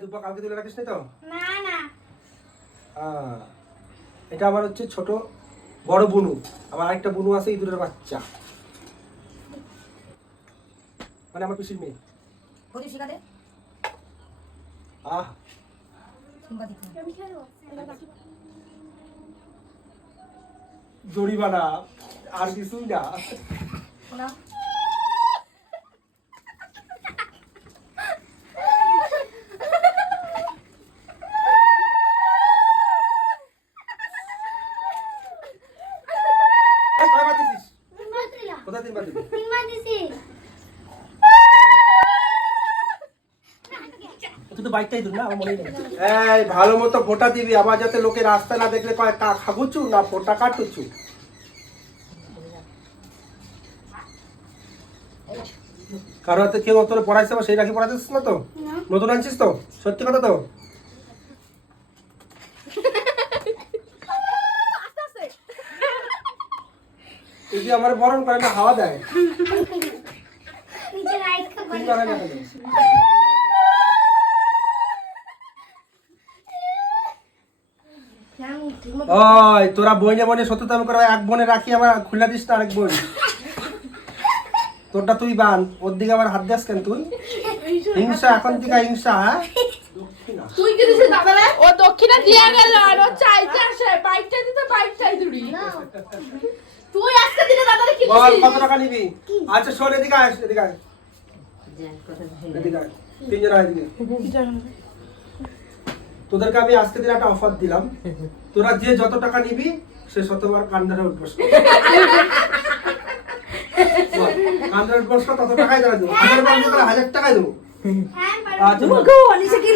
দুপা কালকে তুলে রাখিস নি তো? না না। আহ, এটা আমার হচ্ছে ছোট বড় বুনু। আমার আরেকটা বুনু আছে ইঁদুরের বাচ্চা। মানে আমার পিসির মেয়ে। প্রদীপ শিখাতে আহ। জরিমানা। আর কিছুই না শোনা এই, কয়বার দিছিস? তিনবার দিলাম কোথায় তিনবার দিবি? তিনবার দিছি। তুই তো বাইকটাই দূর না আমার মনেই নেই। এই ভালো মতো ফোটা দিবি আবার যাতে লোকে রাস্তা না দেখলে কয় কা খাগুচু না ফোটা কাটুচু? কারও হাতে কেউ তোর পড়াইছে বা সেই রাখি পড়াইছিস না তো? নতুন আনছিস তো? সত্যি কথা তো? কি আমার বরণ করে না হাওয়া দেয়? ওই তোরা বইনে সত্য দাম করে এক বনে রাখি আমার খুলে দিস না আরেক বোন। তোরটা তুই বান ওর দিকে আবার হাত দিস কেন তুই? হিংসা এখন থেকে হিংসা হ্যাঁ? তুই কি দিছিস দাদারে ও দক্ষিণা দিয়ে গেল আর ও চাইতে আসে বাইকটা দিতে বাইক চাই তুই তুই আজকে দিনে দাদারে কি বল কত টাকা নিবি? আচ্ছা শোন এদিকে আয় এদিকে আয়। এদিকে আয়। তিনজন আয় এদিকে। তোদেরকে আমি আজকে দিন একটা অফার দিলাম। তোরা যে যত টাকা নিবি সে শতবার কান্দারে উঠবস কান্দারে উঠবস তত টাকাই দেওয়া দেবো। হাজার পাঁচশো টাকা হাজার টাকাই দেবো। হ্যাঁ আচ্ছা কি